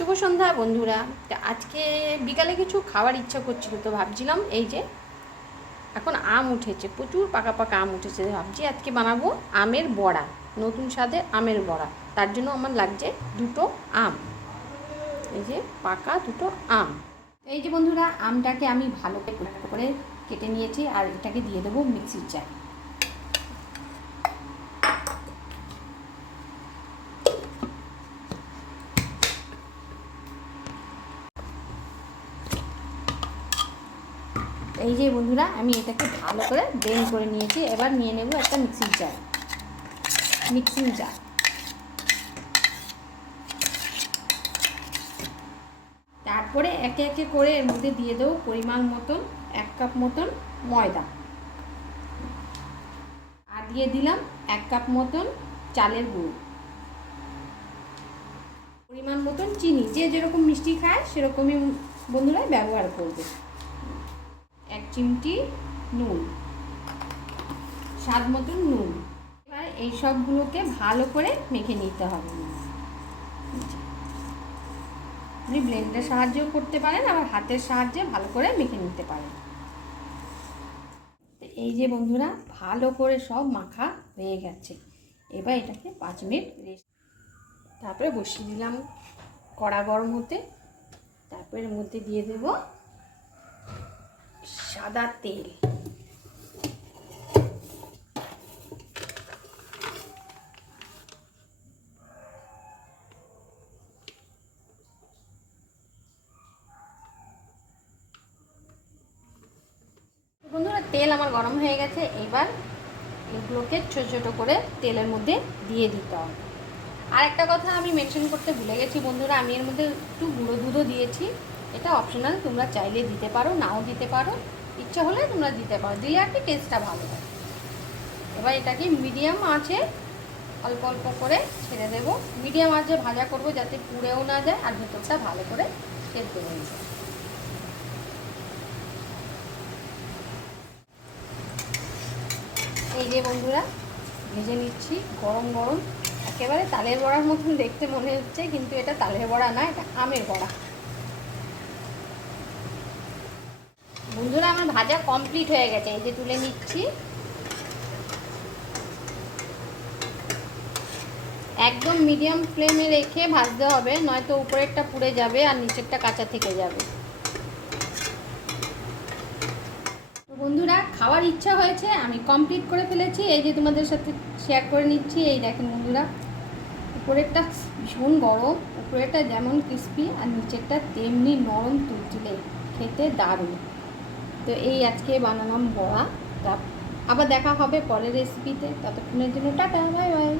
শুভ সন্ধ্যা, বন্ধুরা। আজকে বিকালে কিছু খাওয়ার ইচ্ছা করছিল তো ভাবছিলাম, এই যে এখন আম উঠেছে, প্রচুর পাকা পাকা আম উঠেছে ভাবছি আজকে বানাবো আমের বড়া, নতুন স্বাদের আমের বড়া। তার জন্য আমার লাগছে দুটো আম। এই যে পাকা দুটো আম। এই যে বন্ধুরা, আমটাকে আমি ভালো করে কেটে নিয়েছি আর এটাকে দিয়ে দেবো মিক্সির জার। এই যে বন্ধুরা, আমি এটাকে ভালো করে ব্লেন্ড করে নিয়েছি। এবার নিয়ে নেব একটা মিক্সির জার মিক্সিং জার তারপরে একে একে করে এর মধ্যে দিয়ে দেবো পরিমাণ মতন, এক কাপ মতন ময়দা। আর দিয়ে দিলাম এক কাপ মতন চালের গুঁড়ো। পরিমাণ মতন চিনি, যে যেরকম মিষ্টি খায়, সেরকমই বন্ধুরা ব্যবহার করবে। চিমটি, নুন। স্বাদ মতন নুন। এবার এই সবগুলোকে ভালো করে মেখে নিতে হবে। আপনি ব্লেন্ডের সাহায্যেও করতে পারেন, আবার হাতের সাহায্যে ভালো করে মেখে নিতে পারেন। এই যে বন্ধুরা, ভালো করে সব মাখা হয়ে গেছে। এবার এটাকে পাঁচ মিনিট রেস্ট তারপরে বসিয়ে দিলাম। কড়া গরম হতে। তারপরে এর মধ্যে দিয়ে দেব সাদা তেল। বন্ধুরা, তেল আমার গরম হয়ে গেছে। এবার এগুলোকে ছোটো ছোটো করে তেলের মধ্যে দিয়ে দিতে হবে। আর একটা কথা আমি মেনশন করতে ভুলে গেছি বন্ধুরা, আমি এর মধ্যে একটু গুঁড়ো দুধও দিয়েছি। এটা অপশনাল তোমরা চাইলে দিতে পারো, নাও দিতে পারো। ইচ্ছা হলে তোমরা দিতে পারো। দিলে আর কি টেস্টটা ভালো হয়। এবার এটাকে মিডিয়াম আছে অল্প অল্প করে ছেড়ে দেব। মিডিয়াম আঁচে ভাজা করব যাতে পুড়েও না যায় আর ভেতরটা ভালো করে সেদ্ধ হয়ে যায়। এই যে বন্ধুরা, ভেজে নিচ্ছি গরম গরম। একেবারে তালের বড়ার মতন দেখতে মনে হচ্ছে, কিন্তু এটা তালের বড়া না, এটা আমের বড়া বন্ধুরা আমার ভাজা কমপ্লিট হয়ে গেছে, এই যে তুলে নিচ্ছি। একদম মিডিয়াম ফ্লেমে রেখে ভাজতে হবে, নয়তো উপরেরটা পুড়ে যাবে আর নিচেরটা কাঁচা থেকে যাবে। বন্ধুরা, খাওয়ার ইচ্ছা হয়েছে, আমি কমপ্লিট করে ফেলেছি, এই যে তোমাদের সাথে শেয়ার করে নিচ্ছি, এই দেখেন বন্ধুরা, উপরেরটা ভীষণ গরম, উপরেরটা যেমন ক্রিস্পি আর নিচেরটা তেমনি নরম, তুলতুলে, খেতে দারুণ। তো এই আজকে বানালাম বড়া। তা আবার দেখা হবে পরের রেসিপিতে ততক্ষণের জন্য টাটা বাই বাই